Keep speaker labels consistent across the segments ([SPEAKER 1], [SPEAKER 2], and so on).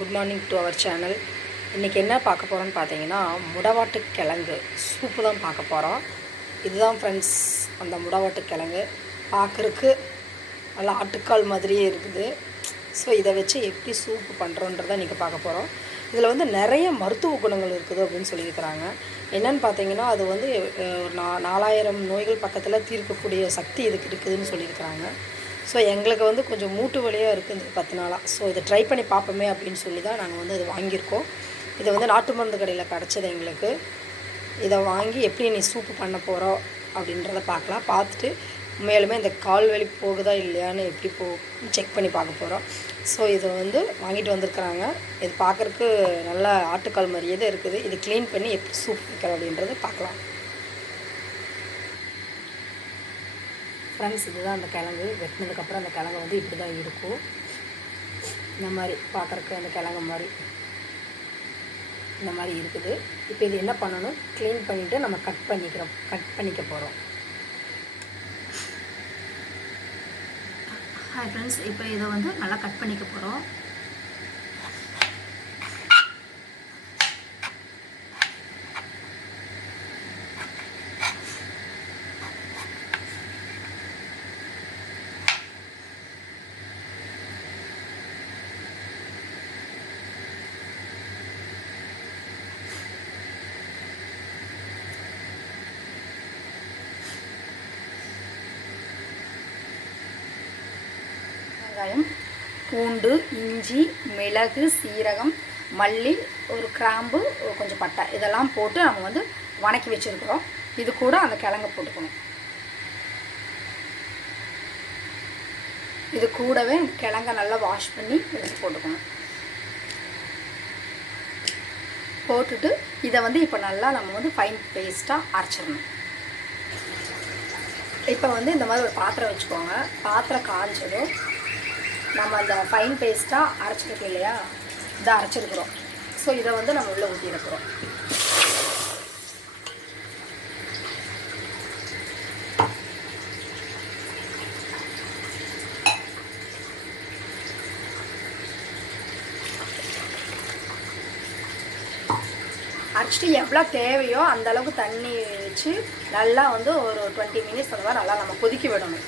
[SPEAKER 1] Good morning to our channel. இன்றைக்கி என்ன பார்க்க போகிறோன்னு பார்த்தீங்கன்னா முடவாட்டு கிழங்கு சூப்பு தான் பார்க்க போகிறோம் இதுதான் ஃப்ரெண்ட்ஸ் அந்த முடவாட்டு கிழங்கு பார்க்குறக்கு நல்லா ஆட்டுக்கால் மாதிரியே இருக்குது. ஸோ இதை வச்சு எப்படி சூப்பு பண்ணுறோன்றதை இன்றைக்கி பார்க்க போகிறோம் இதில் வந்து நிறைய மருத்துவ குணங்கள் இருக்குது அப்படின்னு சொல்லியிருக்கிறாங்க. என்னன்னு பார்த்தீங்கன்னா அது வந்து ஒரு நா நாலாயிரம் நோய்கள் பக்கத்தில் தீர்க்கக்கூடிய சக்தி இதுக்கு இருக்குதுன்னு சொல்லியிருக்கிறாங்க. ஸோ எங்களுக்கு வந்து கொஞ்சம் மூட்டு வலியாக இருக்குது இந்த பத்து நாளாக ஸோ இதை ட்ரை பண்ணி பார்ப்போமே அப்படின்னு சொல்லி தான் நாங்கள் வந்து இது வாங்கியிருக்கோம். இதை வந்து நாட்டு மருந்து கடையில் கிடச்சது எங்களுக்கு. இதை வாங்கி எப்படி நீ சூப்பு பண்ண போகிறோம் அப்படின்றத பார்க்கலாம். பார்த்துட்டு மேலுமே இந்த கால் வலி போகுதா இல்லையான்னு எப்படி போ செக் பண்ணி பார்க்க போகிறோம் ஸோ இதை வந்து வாங்கிட்டு வந்திருக்கிறாங்க. இது பார்க்குறக்கு நல்லா ஆட்டுக்கால் மாதிரியே தான் இருக்குது. இது க்ளீன் பண்ணி எப்படி சூப் வைக்கிறோம் அப்படின்றத பார்க்கலாம். ஃப்ரெண்ட்ஸ் இதுதான் அந்த கிழங்கு வெட்டினதுக்கப்புறம் அந்த கிழங்கு வந்து இப்படி தான் இருக்கும். இந்த மாதிரி பார்க்குறக்கு அந்த கிழங்கு மாதிரி. இந்த மாதிரி இருக்குது. இப்போ இது என்ன பண்ணணும்? க்ளீன் பண்ணிவிட்டு நம்ம கட் பண்ணிக்கிறோம் கட் பண்ணிக்க போகிறோம் ஹாய் ஃப்ரெண்ட்ஸ் இப்போ இதை வந்து நல்லா கட் பண்ணிக்க போகிறோம் வெங்காயம் பூண்டு இஞ்சி மிளகு சீரகம் மல்லி ஒரு கிராம்பு ஒரு கொஞ்சம் பட்டை. இதெல்லாம் போட்டு நம்ம வந்து வணக்கி வச்சுருக்குறோம். இது கூட அந்த கிழங்கு போட்டுக்கணும். இது கூடவே கிழங்க நல்லா வாஷ் பண்ணி எடுத்து போட்டுக்கணும். போட்டுட்டு இதை வந்து இப்போ நல்லா நம்ம வந்து ஃபைன் பேஸ்ட்டாக அரைச்சிடணும். இப்போ வந்து இந்த மாதிரி ஒரு பாத்திரம் வச்சுக்கோங்க. பாத்திரம் காய்ஞ்சதும் நம்ம அந்த ஃபைன் பேஸ்ட்டாக அரைச்சிருக்கோம் இல்லையா? இதை அரைச்சிருக்கிறோம். ஸோ இதை வந்து நம்ம உள்ளே ஊற்றிருக்கிறோம் அரைச்சிட்டு எவ்வளோ தேவையோ அந்த அளவுக்கு தண்ணி வச்சு நல்லா வந்து ஒரு டுவெண்ட்டி மினிட்ஸ் அந்த மாதிரி நல்லா நம்ம கொதிக்க விடணும்.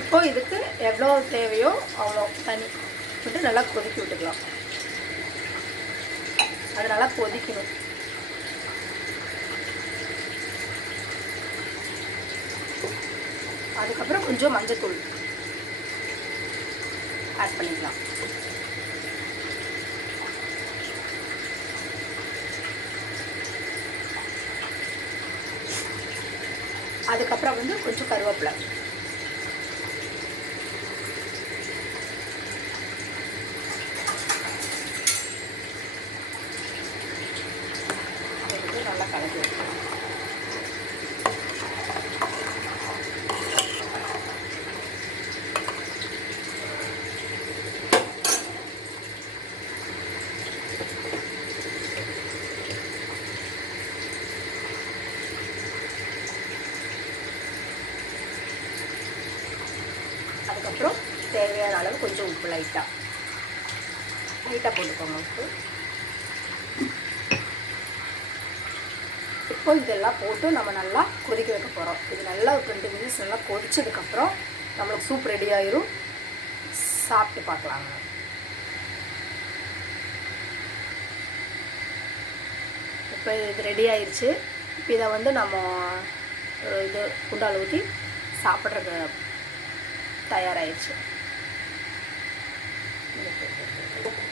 [SPEAKER 1] இப்போ இதுக்கு எவ்வளோ தேவையோ அவ்வளோ தண்ணி விட்டு நல்லா கொதிக்க விட்டுக்கலாம். அது நல்லா கொதிக்கணும். அதுக்கப்புறம் கொஞ்சம் மஞ்சத்தூள் ஆட் பண்ணிக்கலாம். அதுக்கப்புறம் வந்து கொஞ்சம் கருவேப்பிலை எடுத்து நல்லா கலக்கி வைக்கணும் அதுக்கப்புறம் தேவையான அளவு கொஞ்சம் உப்பு லைட்டாக லைட்டாக போட்டுக்கோங்க உப்பு. இப்போ இதெல்லாம் போட்டு நம்ம நல்லா கொதிக்க வைக்க போகிறோம் இது நல்லா ஒரு ரெண்டு மினிட்ஸ் நல்லா கொதிச்சதுக்கப்புறம் நம்மளுக்கு சூப் ரெடி ஆயிரும். சாப்பிட்டு பார்க்கலாங்க இப்போ இது ரெடி ஆயிடுச்சு இப்போ இதை வந்து நம்ம இது குண்டால் ஊற்றி சாப்பிட்றது தயாராகிடுச்சு
[SPEAKER 2] Thank you.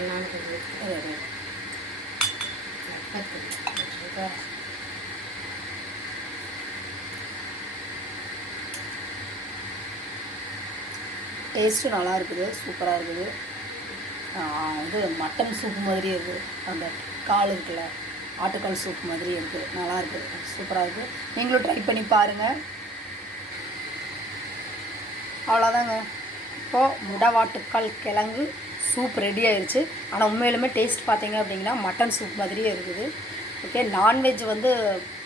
[SPEAKER 2] அதனால
[SPEAKER 1] டேஸ்ட்டும் நல்லா இருக்குது சூப்பராக இருக்குது. வந்து இது மட்டன் சூப் மாதிரி இருக்குது அந்த கால் இருக்குல்ல ஆட்டுக்கால் சூப் மாதிரி இருக்குது நல்லா இருக்குது சூப்பராக இருக்குது நீங்களும் ட்ரை பண்ணி பாருங்கள் அவ்வளோதாங்க இப்போது முடவாட்டுக்கால் கிழங்கு. சூப் ரெடி ஆயிடுச்சு ஆனால் உண்மையிலுமே டேஸ்ட் பார்த்தீங்க அப்படிங்கன்னா மட்டன் சூப் மாதிரியே இருக்குது. ஓகே நான்வெஜ் வந்து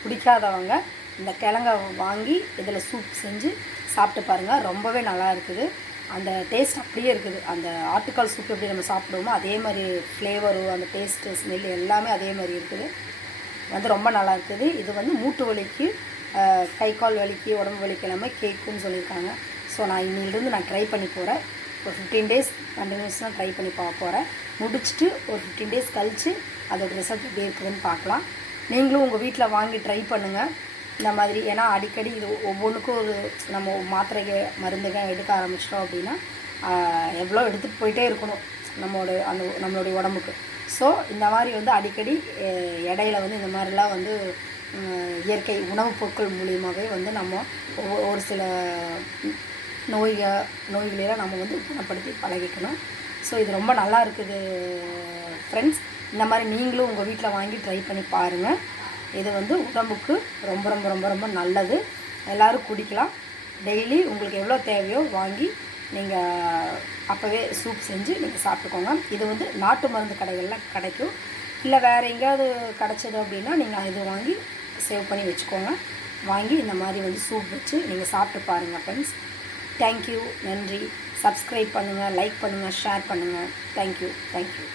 [SPEAKER 1] பிடிக்காதவங்க இந்த கிழங்க வாங்கி இதில் சூப் செஞ்சு சாப்பிட்டு பாருங்கள் ரொம்பவே நல்லா இருக்குது. அந்த டேஸ்ட் அப்படியே இருக்குது. அந்த ஆட்டுக்கால் சூப் எப்படி நம்ம சாப்பிடுவோமோ அதே மாதிரி ஃப்ளேவரு அந்த டேஸ்ட்டு ஸ்மெல் எல்லாமே அதே மாதிரி இருக்குது. வந்து ரொம்ப நல்லா இருக்குது. இது வந்து மூட்டு வலிக்கு கை கால் வலிக்கு உடம்பு வலிக்கு எல்லாமே கேட்கும்னு சொல்லியிருக்காங்க. ஸோ நான் இன்னிலிருந்து நான் ட்ரை பண்ணி போகிறேன் ஒரு ஃபிஃப்டீன் டேஸ் கண்டினியூஸாக ட்ரை பண்ணி பார்க்க போகிறேன் முடிச்சுட்டு ஒரு ஃபிஃப்டீன் டேஸ் கழித்து அதோட ரிசல்ட் எப்படி இருக்குதுன்னு பார்க்கலாம். நீங்களும் உங்கள் வீட்டில் வாங்கி ட்ரை பண்ணுங்கள் இந்த மாதிரி ஏன்னா அடிக்கடி இது ஒவ்வொன்றுக்கும் ஒரு நம்ம மாத்திரைக மருந்துக எடுக்க ஆரம்பிச்சிட்டோம் அப்படின்னா எவ்வளோ எடுத்துகிட்டு போயிட்டே இருக்கணும் நம்மளோட அந்த நம்மளுடைய உடம்புக்கு. ஸோ இந்த மாதிரி வந்து அடிக்கடி இடையில வந்து இந்த மாதிரிலாம் வந்து இயற்கை உணவுப் பொருட்கள் மூலியமாகவே வந்து நம்ம ஒரு சில நோய்கள் நோய்களெல்லாம் நம்ம வந்து குணப்படுத்தி பழகிக்கணும். ஸோ இது ரொம்ப நல்லா இருக்குது ஃப்ரெண்ட்ஸ் இந்த மாதிரி நீங்களும் உங்கள் வீட்டில் வாங்கி ட்ரை பண்ணி பாருங்கள் இது வந்து உடம்புக்கு ரொம்ப ரொம்ப ரொம்ப ரொம்ப நல்லது. எல்லோரும் குடிக்கலாம். டெய்லி உங்களுக்கு எவ்வளோ தேவையோ வாங்கி நீங்கள் அப்போவே சூப் செஞ்சு நீங்கள் சாப்பிட்டுக்கோங்க. இது வந்து நாட்டு மருந்து கடைகளில் கிடைக்கும். இல்லை வேறு எங்கேயாவது கிடச்சது அப்படின்னா நீங்கள் இது வாங்கி சேவ் பண்ணி வச்சுக்கோங்க. வாங்கி இந்த மாதிரி வந்து சூப் வச்சு நீங்கள் சாப்பிட்டு பாருங்கள் ஃப்ரெண்ட்ஸ் தேங்க்யூ நன்றி. சப்ஸ்கிரைப் பண்ணுங்கள் லைக் பண்ணுங்கள் ஷேர் பண்ணுங்கள் தேங்க்யூ தேங்க்யூ